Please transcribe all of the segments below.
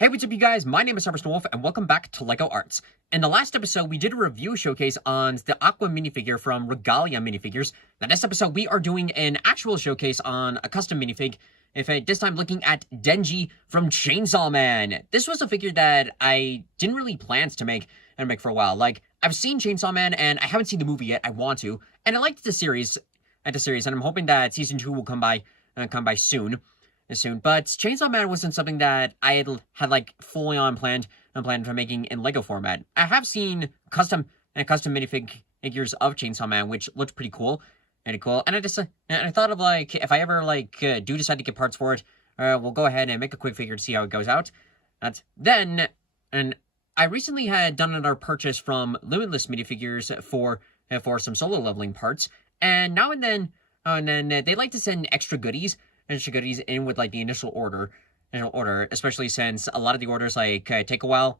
Hey, what's up, you guys? My name is Wolf, and welcome back to LEGO Arts. In the last episode, we did a review showcase on the Aqua minifigure from Regalia Minifigures. Now, this episode, we are doing an actual showcase on a custom minifig, this time looking at Denji from Chainsaw Man. This was a figure that I didn't really plan to make for a while. Like, I've seen Chainsaw Man, and I haven't seen the movie yet. I want to, and I liked the series, and I'm hoping that season 2 will come by soon. But Chainsaw Man wasn't something that I had like fully planned for making in Lego format. I have seen custom minifigures of Chainsaw Man, which looked pretty cool, and I thought of like, if I ever do decide to get parts for it, we'll go ahead and make a quick figure to see how it goes out. And I recently had done another purchase from Limitless-Minifigures for some solo leveling parts, and now and then they like to send extra goodies in with like the initial order, especially since a lot of the orders take a while,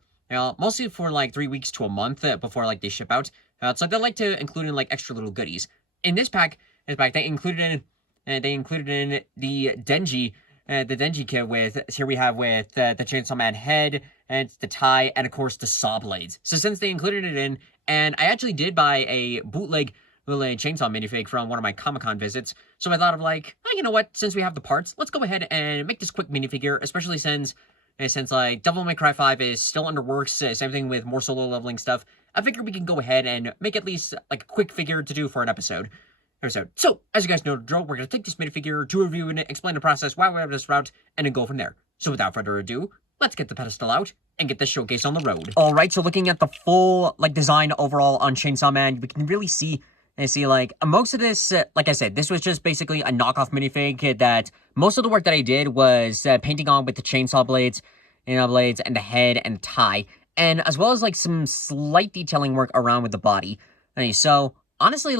mostly for like 3 weeks to a month before they ship out. So they like to include in like extra little goodies. In this pack, they included in the Denji kit with we have the Chainsaw Man head and the tie and of course the saw blades. So since they included it in, and I actually did buy a bootleg Chainsaw minifig from one of my Comic-Con visits. So I thought of like, oh, you know what? Since we have the parts, let's go ahead and make this quick minifigure, especially since like Devil May Cry 5 is still under works, same thing with more solo leveling stuff. I figure we can go ahead and make at least like a quick figure to do for an episode. So, as you guys know the drill, we're going to take this minifigure to review and explain the process, why we have this route, and then go from there. So without further ado, let's get the pedestal out and get this showcase on the road. Alright, so looking at the full design overall on Chainsaw Man, we can really see most of this, like I said, this was just basically a knockoff minifig that most of the work that I did was painting on with the chainsaw blades, blades and the head and the tie, and as well as some slight detailing work around with the body. So honestly,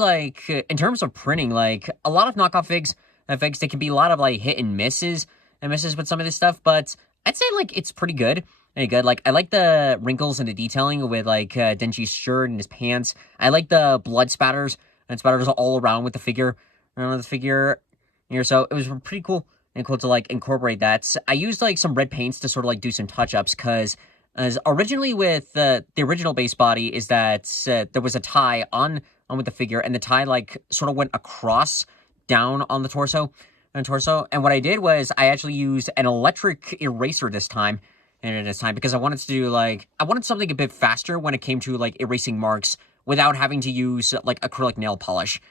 in terms of printing, a lot of knockoff figs, they can be a lot of hit and misses with some of this stuff, but I'd say it's pretty good. I like the wrinkles and the detailing with Denji's shirt and his pants. I like the blood spatters and spatters all around with the figure, so it was pretty cool to incorporate that. I used some red paints to sort of do some touch-ups, because as originally with the original base body is that there was a tie on with the figure, and the tie sort of went across down on the torso. And what I did was I actually used an electric eraser this time, because I wanted to do I wanted something a bit faster when it came to erasing marks without having to use acrylic nail polish,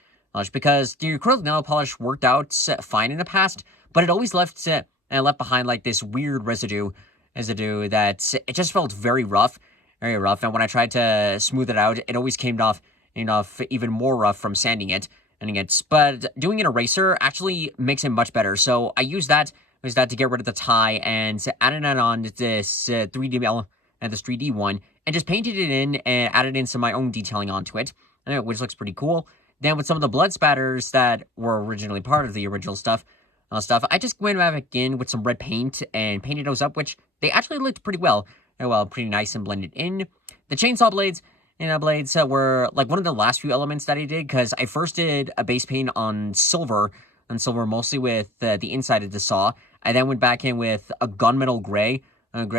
because the acrylic nail polish worked out fine in the past, but it always left behind this weird residue that it just felt very rough. And when I tried to smooth it out, it always came off even more rough from sanding it. But doing an eraser actually makes it much better. So I used that to get rid of the tie and added it on this 3D one, and just painted it in and added in some of my own detailing onto it, which looks pretty cool. Then with some of the blood spatters that were originally part of the original stuff, I just went back in with some red paint and painted those up, which they actually looked pretty pretty nice and blended in. The chainsaw blades, were one of the last few elements that I did, because I first did a base paint on silver, mostly with the inside of the saw. I then went back in with a gunmetal gray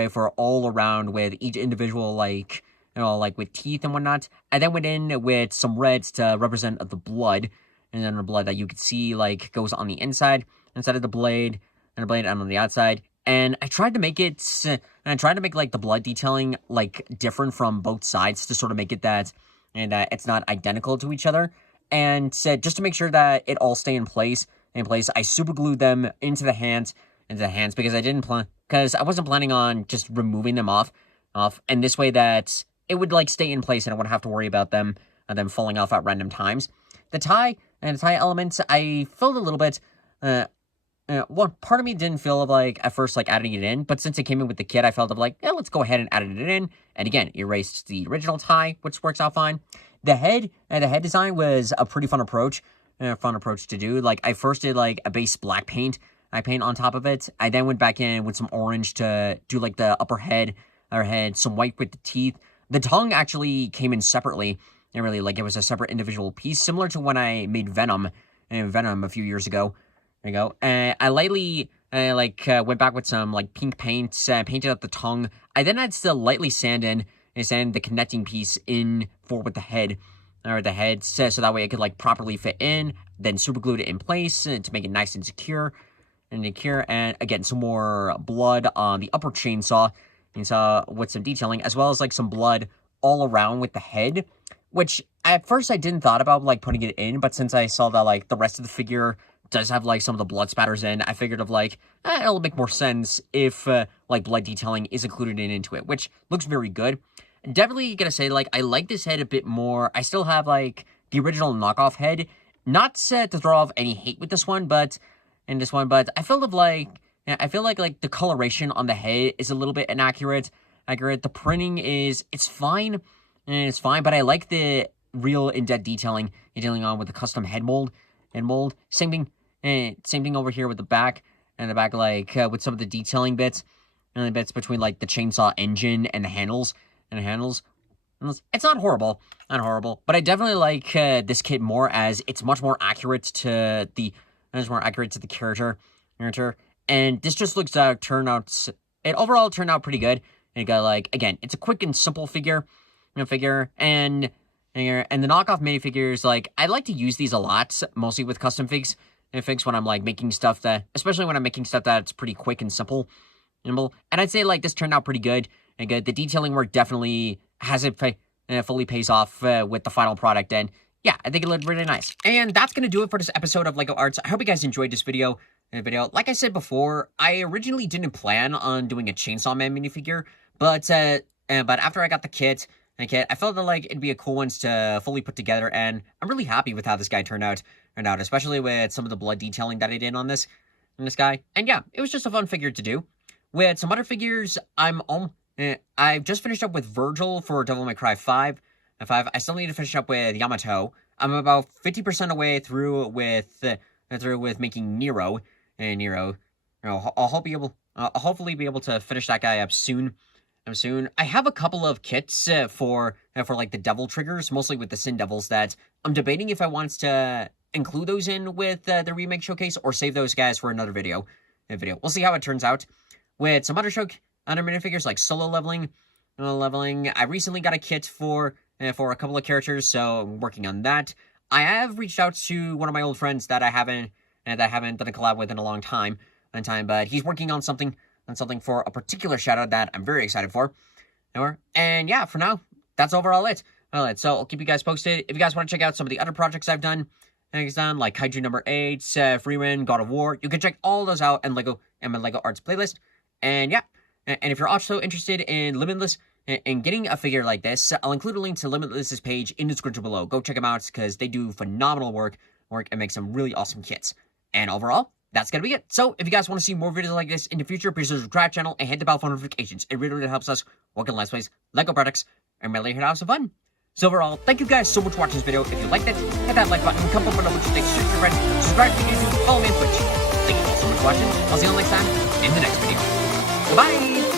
for all around with each individual, with teeth and whatnot. I then went in with some reds to represent the blood, and then the blood that you could see, goes on the inside of the blade, and the blade on the outside. And I tried to make it, the blood detailing, different from both sides, to sort of make it that, and it's not identical to each other. And just to make sure that it all stay in place, I super glued them into the hands, because I wasn't planning on just removing them off, and this way that it would stay in place and I wouldn't have to worry about them falling off at random times. The tie elements, I felt a little bit. One part of me didn't feel at first adding it in, but since it came in with the kit, I felt yeah, let's go ahead and add it in. And again, erased the original tie, which works out fine. The head design was a pretty fun approach to do. I first did a base black paint. I paint on top of it. I then went back in with some orange to do the upper head, some white with the teeth. The tongue actually came in separately. And really, it was a separate individual piece, similar to when I made Venom a few years ago. There you go. I lightly I went back with some like pink paint, painted up the tongue. I then had to lightly sand the connecting piece in with the head, or the head, so that way it could like properly fit in. Then super glued it in place to make it nice and secure. And again, some more blood on the upper chainsaw with some detailing, as well as like some blood all around with the head, which at first I didn't thought about like putting it in, but since I saw that like the rest of the figure does have like some of the blood spatters in, I figured of like, it'll make more sense if like blood detailing is included into it, which looks very good. Definitely gonna say like I like this head a bit more. I still have like the original knockoff head. Not set to throw off any hate with this one, but I feel like the coloration on the head is a little bit inaccurate. The printing it's fine, but I like the real in-depth detailing on with the custom head mold. Same thing over here with the back, with some of the detailing bits, and the bits between like the chainsaw engine and the handles. It's not horrible, but I definitely like this kit more, as it's much more accurate to the character, and this just looks it overall turned out pretty good. And it got like, again, it's a quick and simple figure, and the knockoff minifigures, like I like to use these a lot, mostly with custom figs when I'm like making stuff especially when I'm making stuff that's pretty quick and simple, and I'd say like this turned out pretty good. And good. The detailing work definitely fully pays off with the final product, and yeah, I think it looked really nice. And that's gonna do it for this episode of LEGO Arts. I hope you guys enjoyed this video. Like I said before, I originally didn't plan on doing a Chainsaw Man minifigure, but after I got the kit, I felt that like it'd be a cool one to fully put together, and I'm really happy with how this guy turned out, especially with some of the blood detailing that I did on this guy. And yeah, it was just a fun figure to do. With some other figures, I've just finished up with Virgil for Devil May Cry 5. I still need to finish up with Yamato. I'm about 50% away through with making Nero. And I'll hopefully be able to finish that guy up soon. I have a couple of kits for like the devil triggers, mostly with the Sin Devils, that I'm debating if I want to include those in with the remake showcase or save those guys for another video. We'll see how it turns out. With some other minifigures like solo leveling. I recently got a kit for a couple of characters, so I'm working on that. I have reached out to one of my old friends that I haven't done a collab with in a long time, but he's working on something for a particular shadow that I'm very excited for. And yeah, for now, that's overall it. So I'll keep you guys posted. If you guys want to check out some of the other projects I've done, like Kaiju number 8, Freeman, God of War, you can check all those out in my LEGO Arts playlist. And yeah. And if you're also interested in Limitless and getting a figure like this, I'll include a link to Limitless's page in the description below. Go check them out, because they do phenomenal work and make some really awesome kits. And overall, that's gonna be it. So if you guys want to see more videos like this in the future, please subscribe to the channel and hit the bell for notifications. It really helps us work on Let's Plays, LEGO products, and really here to have some fun. So overall, thank you guys so much for watching this video. If you liked it, hit that like button, comment below what you think, share your friends, subscribe to YouTube, follow me on Twitch. Thank you all so much for watching. I'll see you all next time in the next video. Bye!